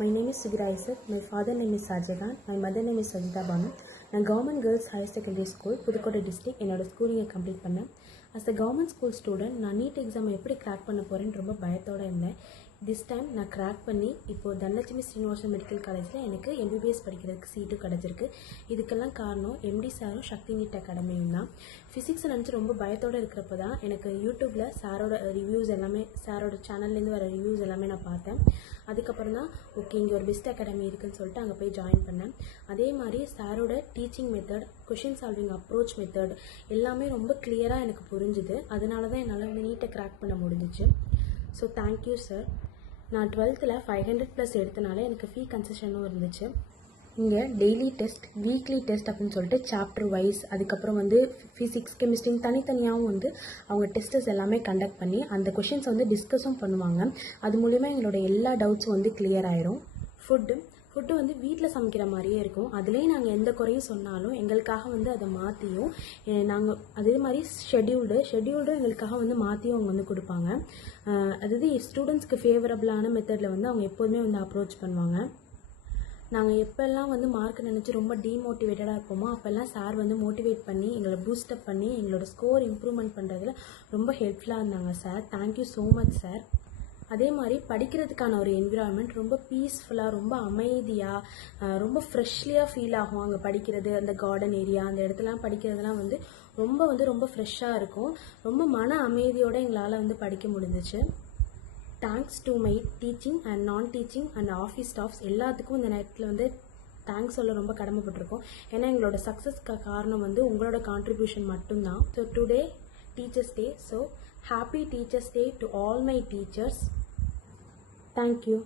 My name is Sugira Isaac. My father name is Sajagan. My mother name is Sajita Banu. நான் government girls higher secondary school Pudukkottai district என்னோட ஸ்கூலிங்கை complete பண்ணேன். As a government school student நான் NEET எக்ஸாமை எப்படி crack பண்ண போகிறேன்னு ரொம்ப பயத்தோடு இருந்தேன். திஸ் டைம் நான் கிராக் பண்ணி இப்போது தனலட்சுமி ஸ்ரீனிவாசன் மெடிக்கல் காலேஜில் எனக்கு எம்பிபிஎஸ் படிக்கிறதுக்கு சீட்டு கிடச்சிருக்கு. இதுக்கெல்லாம் காரணம் எம்டி சாரும் சக்தி நீட் அகாடமியும் தான். ஃபிசிக்ஸை நினச்சி ரொம்ப பயத்தோடு இருக்கிறப்ப தான் எனக்கு யூடியூப்பில் சாரோட ரிவ்யூஸ் எல்லாமே, சாரோட சேனல்லேருந்து வர ரிவ்யூஸ் எல்லாமே நான் பார்த்தேன். அதுக்கப்புறம் தான் ஓகே இங்கே ஒரு பெஸ்ட் அகாடமி இருக்குதுன்னு சொல்லிட்டு அங்கே போய் ஜாயின் பண்ணேன். அதே மாதிரி சாரோட teaching method, question solving approach method எல்லாமே ரொம்ப கிளியராக எனக்கு புரிஞ்சுது. அதனால தான் என்னால் வந்து நீட்டை கிராக் பண்ண முடிஞ்சிச்சு. So thank you sir. நான் 12th 500+ எடுத்தனால எனக்கு ஃபீ கன்செஷனும் இருந்துச்சு. இங்கே டெய்லி டெஸ்ட், வீக்லி டெஸ்ட் அப்படின்னு சொல்லிட்டு சாப்டர் வைஸ், அதுக்கப்புறம் வந்து ஃபிசிக்ஸ், கெமிஸ்ட்ரின்னு தனித்தனியாகவும் வந்து அவங்க டெஸ்டஸ் எல்லாமே கண்டக்ட் பண்ணி அந்த கொஷின்ஸை வந்து டிஸ்கஸும் பண்ணுவாங்க. அது மூலிமா எங்களோட எல்லா டவுட்ஸும் வந்து கிளியர் ஆயிரும். ஃபுட்டு வந்து வீட்டில் சமைக்கிற மாதிரியே இருக்கும். அதுலேயே நாங்கள் எந்த குறையும் சொன்னாலும் எங்களுக்காக வந்து அதை மாற்றியும் நாங்கள் அதே மாதிரி ஷெட்யூல்டும் எங்களுக்காக வந்து மாற்றியும் அவங்க வந்து கொடுப்பாங்க. அதாவது ஸ்டூடெண்ட்ஸ்க்கு ஃபேவரபிளான மெத்தடில் வந்து அவங்க எப்போதுமே வந்து அப்ரோச் பண்ணுவாங்க. நாங்கள் எப்போல்லாம் வந்து மார்க் நினச்சி ரொம்ப டீமோட்டிவேட்டடாக இருப்போமோ அப்போல்லாம் சார் வந்து மோட்டிவேட் பண்ணி எங்களை பூஸ்டப் பண்ணி எங்களோட ஸ்கோர் இம்ப்ரூவ்மெண்ட் பண்ணுறதுல ரொம்ப ஹெல்ப்ஃபுல்லாக இருந்தாங்க sir. Thank you so much sir. அதே மாதிரி படிக்கிறதுக்கான ஒரு என்விரான்மெண்ட் ரொம்ப பீஸ்ஃபுல்லாக, ரொம்ப அமைதியாக, ரொம்ப ஃப்ரெஷ்லியாக ஃபீல் ஆகும். அங்கே படிக்கிறது, அந்த கார்டன் ஏரியா, அந்த இடத்துலாம் படிக்கிறதுலாம் வந்து ரொம்ப ஃப்ரெஷ்ஷாக இருக்கும். ரொம்ப மன அமைதியோடு எங்களால் வந்து படிக்க முடிஞ்சிச்சு. Thanks to my teaching and நான் டீச்சிங் அண்ட் ஆஃபீஸ் ஸ்டாஃப்ஸ் எல்லாத்துக்கும் இந்த நேரத்தில் வந்து தேங்க்ஸ் சொல்ல ரொம்ப கடமைப்பட்டிருக்கோம். ஏன்னா எங்களோட சக்ஸஸ்க்கு காரணம் வந்து உங்களோட கான்ட்ரிபியூஷன் மட்டும்தான். So today teachers day. So happy Teachers Day to all my teachers. Thank you.